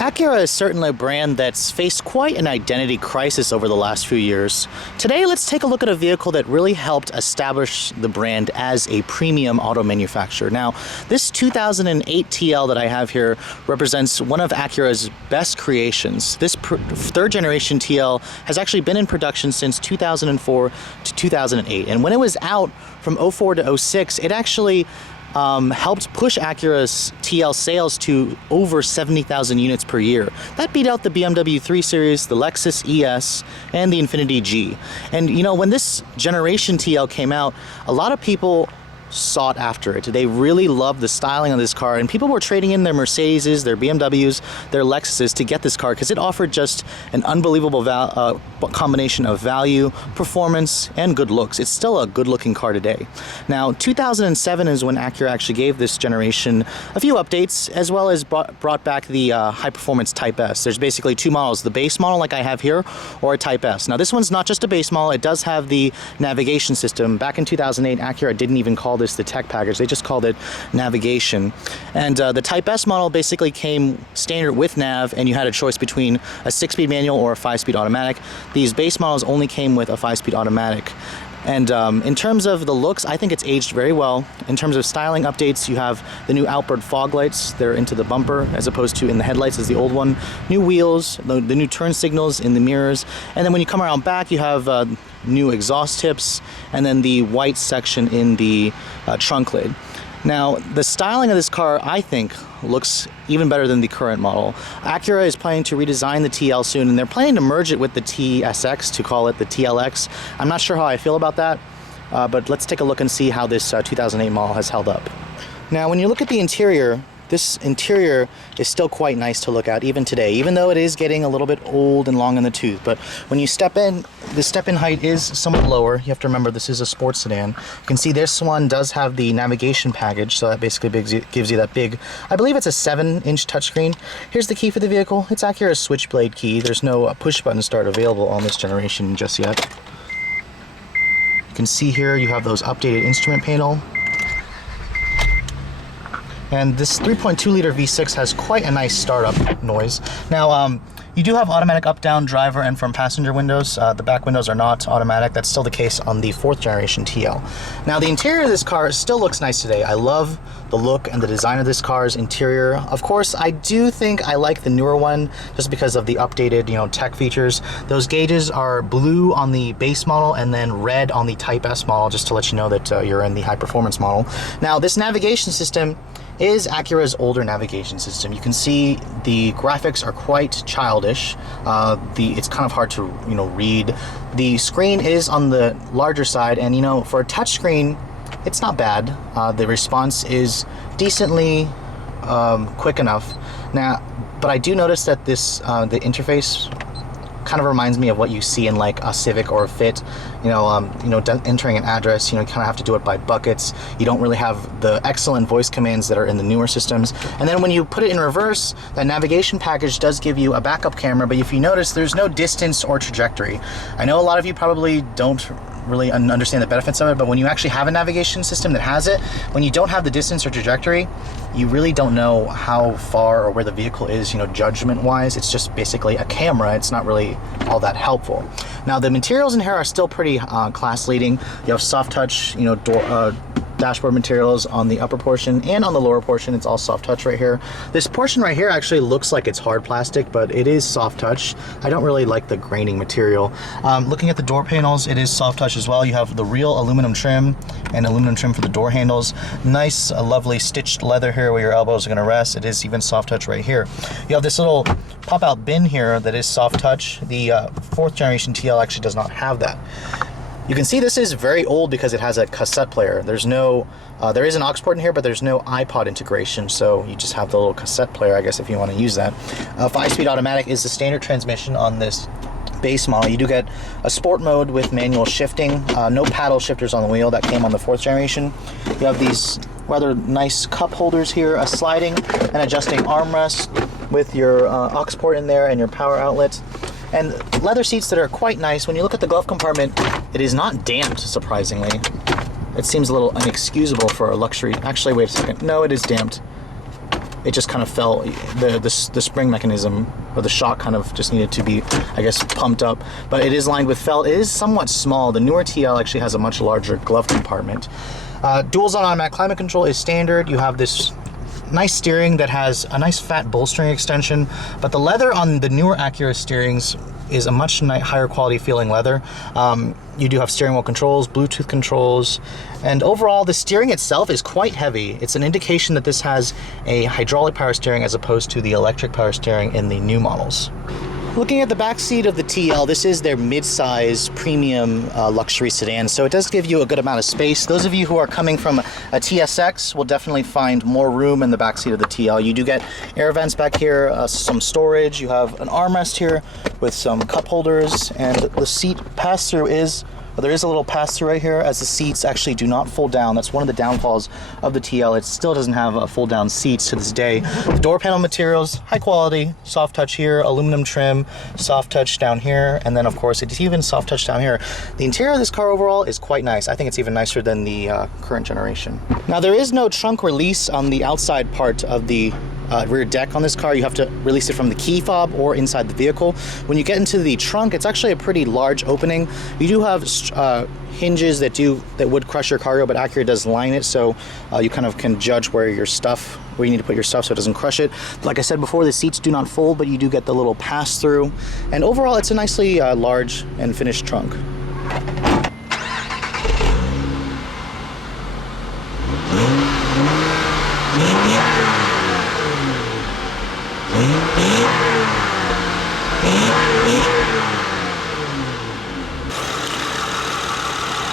Acura is certainly a brand that's faced quite an identity crisis over the last few years. Today, let's take a look at a vehicle that really helped establish the brand as a premium auto manufacturer. Now, this 2008 TL that I have here represents one of Acura's best creations. This third generation TL has actually been in production since 2004 to 2008. And when it was out from 04 to 06, it actually helped push Acura's TL sales to over 70,000 units per year. That beat out the BMW 3 Series, the Lexus ES, and the Infiniti G. And you know, when this generation TL came out, a lot of people sought after it. They really loved the styling of this car, and people were trading in their Mercedes, their BMWs, their Lexuses to get this car because it offered just an unbelievable combination of value, performance, and good looks. It's still a good-looking car today. Now, 2007 is when Acura actually gave this generation a few updates, as well as brought back the high-performance Type S. There's basically two models, the base model like I have here, or a Type S. Now, this one's not just a base model, it does have the navigation system. Back in 2008, Acura didn't even call this the tech package, they just called it navigation. And the Type S model basically came standard with nav, and you had a choice between a 6-speed manual or a 5-speed automatic. These base models only came with a 5-speed automatic. And in terms of the looks, I think it's aged very well. In terms of styling updates, you have the new outboard fog lights. They're into the bumper as opposed to in the headlights as the old one. New wheels, the new turn signals in the mirrors. And then when you come around back, you have new exhaust tips, and then the white section in the trunk lid. Now, the styling of this car, I think, looks even better than the current model. Acura is planning to redesign the TL soon, and they're planning to merge it with the TSX to call it the TLX. I'm not sure how I feel about that, but let's take a look and see how this 2008 model has held up. Now, when you look at the interior, this interior is still quite nice to look at even today, even though it is getting a little bit old and long in the tooth. But when you step in, the step-in height is somewhat lower. You have to remember this is a sports sedan. You can see this one does have the navigation package, so that basically gives you that big, I believe it's a 7-inch touchscreen. Here's the key for the vehicle. It's Acura's switchblade key. There's no push-button start available on this generation just yet. You can see here you have those updated instrument panel. And this 3.2-liter V6 has quite a nice startup noise. Now, you do have automatic up-down driver and front passenger windows. The back windows are not automatic. That's still the case on the 4th generation TL. Now, the interior of this car still looks nice today. I love the look and the design of this car's interior. Of course, I do think I like the newer one just because of the updated, tech features. Those gauges are blue on the base model and then red on the Type S model, just to let you know that you're in the high-performance model. Now, this navigation system is Acura's older navigation system. You can see the graphics are quite childish. It's kind of hard to read. The screen is on the larger side, and for a touchscreen, it's not bad. The response is decently quick enough. Now, but I do notice that this the interface kind of reminds me of what you see in like a Civic or a Fit. Entering an address, you kind of have to do it by buckets. You don't really have the excellent voice commands that are in the newer systems. And then when you put it in reverse, that navigation package does give you a backup camera, but if you notice, there's no distance or trajectory. I know a lot of you probably don't really understand the benefits of it, but when you actually have a navigation system that has it, when you don't have the distance or trajectory, you really don't know how far or where the vehicle is, judgment wise. It's just basically a camera. It's not really all that helpful. Now, the materials in here are still pretty class leading. You have soft touch, dashboard materials on the upper portion, and on the lower portion it's all soft touch right here. This portion right here actually looks like it's hard plastic, but it is soft touch. I don't really like the graining material. Looking at the door panels, it is soft touch as well. You have the real aluminum trim and aluminum trim for the door handles. Nice, lovely stitched leather here where your elbows are going to rest. It is even soft touch right here. You have this little pop-out bin here that is soft touch. The 4th generation TL actually does not have that. You can see this is very old because it has a cassette player. There's no, there is an aux port in here, but there's no iPod integration, so you just have the little cassette player, I guess, if you want to use that. 5-speed automatic is the standard transmission on this base model. You do get a sport mode with manual shifting, no paddle shifters on the wheel. That came on the 4th generation. You have these rather nice cup holders here, a sliding and adjusting armrest with your aux port in there and your power outlet. And leather seats that are quite nice. When you look at the glove compartment, it is not damped, surprisingly. It seems a little inexcusable for a luxury. Actually, wait a second. No, it is damped. it just kind of fell. The spring mechanism or the shock kind of just needed to be, I guess, pumped up. But it is lined with felt. It is somewhat small. The newer TL actually has a much larger glove compartment. Dual zone automatic climate control is standard. You have this nice steering that has a nice fat bolstering extension, but the leather on the newer Acura steerings is a much higher quality feeling leather. You do have steering wheel controls, Bluetooth controls, and overall the steering itself is quite heavy. It's an indication that this has a hydraulic power steering as opposed to the electric power steering in the new models. Looking at the back seat of the TL, this is their mid-size premium luxury sedan, so it does give you a good amount of space. Those of you who are coming from a TSX will definitely find more room in the back seat of the TL. You do get air vents back here, some storage. You have an armrest here with some cup holders, and the seat pass-through is, there is a little pass-through right here, as the seats actually do not fold down. That's one of the downfalls of the TL. It still doesn't have fold-down seats to this day. The door panel materials, high quality, soft touch here, aluminum trim, soft touch down here, and then of course it's even soft touch down here. The interior of this car overall is quite nice. I think it's even nicer than the current generation. Now there is no trunk release on the outside part of the rear deck on this car. You have to release it from the key fob or inside the vehicle. When you get into the trunk, it's actually a pretty large opening. You do have hinges that would crush your cargo, but Acura does line it, so you kind of can judge where you need to put your stuff so it doesn't crush it. Like I said before, the seats do not fold, but you do get the little pass-through, and overall it's a nicely large and finished trunk.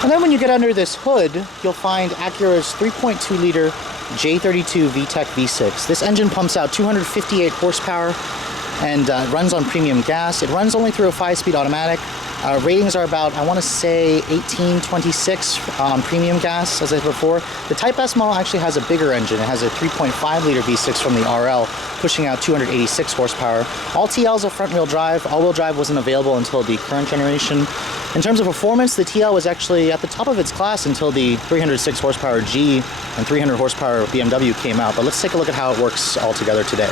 And then when you get under this hood, you'll find Acura's 3.2 liter J32 VTEC V6. This engine pumps out 258 horsepower and runs on premium gas. It runs only through a 5-speed automatic. Ratings are about, I want to say, 1826 on premium gas, as I said before. The Type S model actually has a bigger engine. It has a 3.5 liter V6 from the RL, pushing out 286 horsepower. All TLs are front-wheel drive. All-wheel drive wasn't available until the current generation. In terms of performance, the TL was actually at the top of its class until the 306 horsepower G and 300 horsepower BMW came out. But let's take a look at how it works all together today.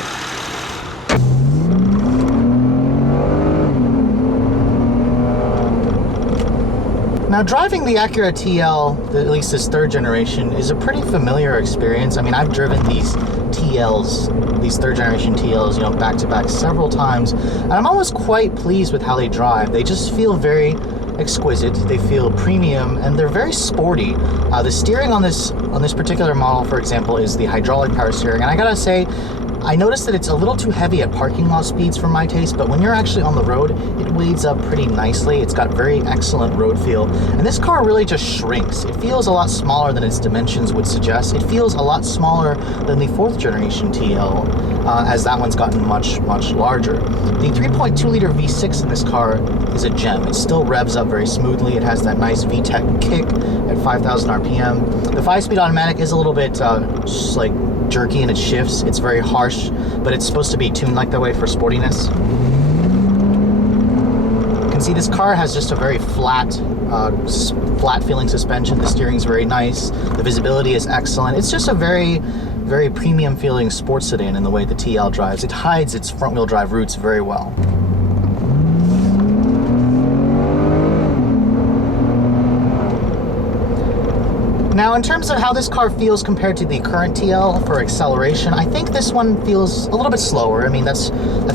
Now, driving the Acura TL, at least this third generation, is a pretty familiar experience. I mean, I've driven these TLs, these third generation TLs, you know, back to back several times, and I'm always quite pleased with how they drive. They just feel very exquisite, they feel premium, and they're very sporty. The steering on this particular model, for example, is the hydraulic power steering, and I gotta say, I noticed that it's a little too heavy at parking lot speeds for my taste, but when you're actually on the road, it weighs up pretty nicely. It's got very excellent road feel, and this car really just shrinks. It feels a lot smaller than its dimensions would suggest. It feels a lot smaller than the 4th generation TL, as that one's gotten much, much larger. The 3.2 liter V6 in this car is a gem. It still revs up very smoothly. It has that nice VTEC kick at 5,000 RPM. The 5-speed automatic is a little bit just like jerky in its shifts. It's very harsh, but it's supposed to be tuned like that way for sportiness. You can see this car has just a very flat feeling suspension. The steering's very nice. The visibility is excellent. It's just a very, very premium feeling sports sedan in the way the TL drives. It hides its front wheel drive roots very well. Now, in terms of how this car feels compared to the current TL for acceleration, I think this one feels a little bit slower. I mean, that's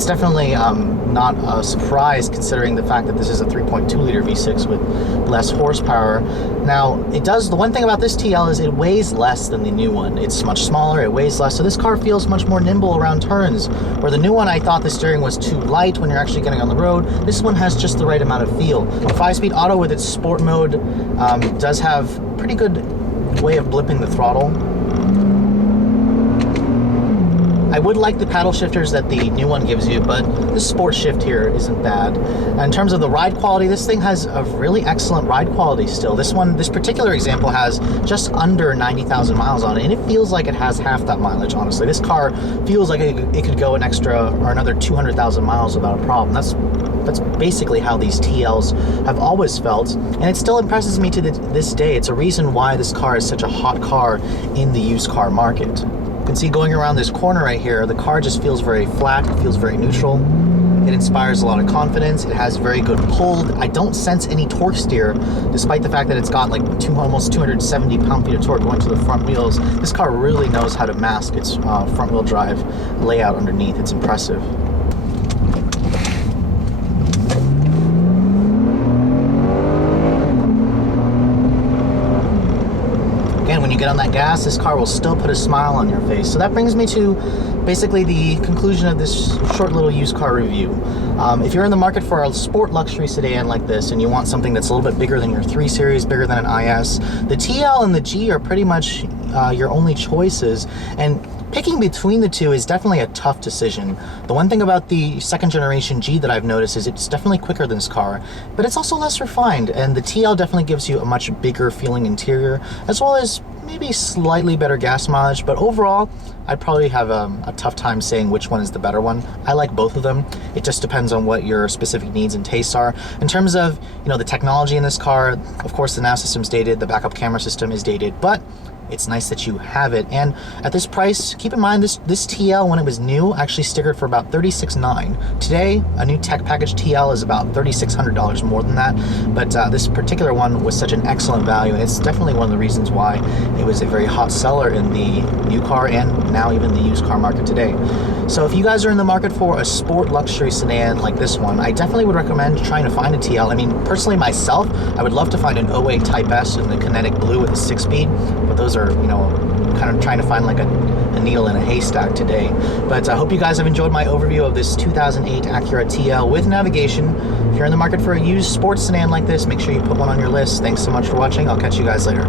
definitely not a surprise considering the fact that this is a 3.2 liter V6 with less horsepower. Now, the one thing about this TL is it weighs less than the new one. It's much smaller, it weighs less, so this car feels much more nimble around turns. Where the new one, I thought the steering was too light when you're actually getting on the road. This one has just the right amount of feel. A 5-speed auto with its sport mode does have pretty good way of blipping the throttle. I would like the paddle shifters that the new one gives you, but the sport shift here isn't bad. And in terms of the ride quality, this thing has a really excellent ride quality still. This particular example has just under 90,000 miles on it, and it feels like it has half that mileage, honestly. This car feels like it could go an extra or another 200,000 miles without a problem. That's basically how these TLs have always felt, and it still impresses me to this day. It's a reason why this car is such a hot car in the used car market. You can see going around this corner right here, the car just feels very flat, it feels very neutral. It inspires a lot of confidence. It has very good hold. I don't sense any torque steer, despite the fact that it's got like almost 270 pound-feet of torque going to the front wheels. This car really knows how to mask its front-wheel drive layout underneath. It's impressive. Again, when you get on that gas, this car will still put a smile on your face. So that brings me to basically the conclusion of this short little used car review. If you're in the market for a sport luxury sedan like this and you want something that's a little bit bigger than your 3 Series, bigger than an IS, the TL and the G are pretty much your only choices. And picking between the two is definitely a tough decision. The one thing about the second generation G that I've noticed is it's definitely quicker than this car, but it's also less refined, and the TL definitely gives you a much bigger feeling interior, as well as maybe slightly better gas mileage, but overall, I'd probably have a tough time saying which one is the better one. I like both of them. It just depends on what your specific needs and tastes are. In terms of, the technology in this car, of course, the nav system's dated, the backup camera system is dated, but it's nice that you have it. And at this price, keep in mind this TL, when it was new, actually stickered for about $36,900. Today, a new tech package TL is about $3,600 more than that. But this particular one was such an excellent value, and it's definitely one of the reasons why it was a very hot seller in the new car and now even the used car market today. So if you guys are in the market for a sport luxury sedan like this one, I definitely would recommend trying to find a TL. I mean, personally myself, I would love to find an 08 Type S in the kinetic blue with a 6-speed, but those are, kind of trying to find like a needle in a haystack today. But I hope you guys have enjoyed my overview of this 2008 Acura TL with navigation. If you're in the market for a used sports sedan like this, make sure you put one on your list. Thanks so much for watching. I'll catch you guys later.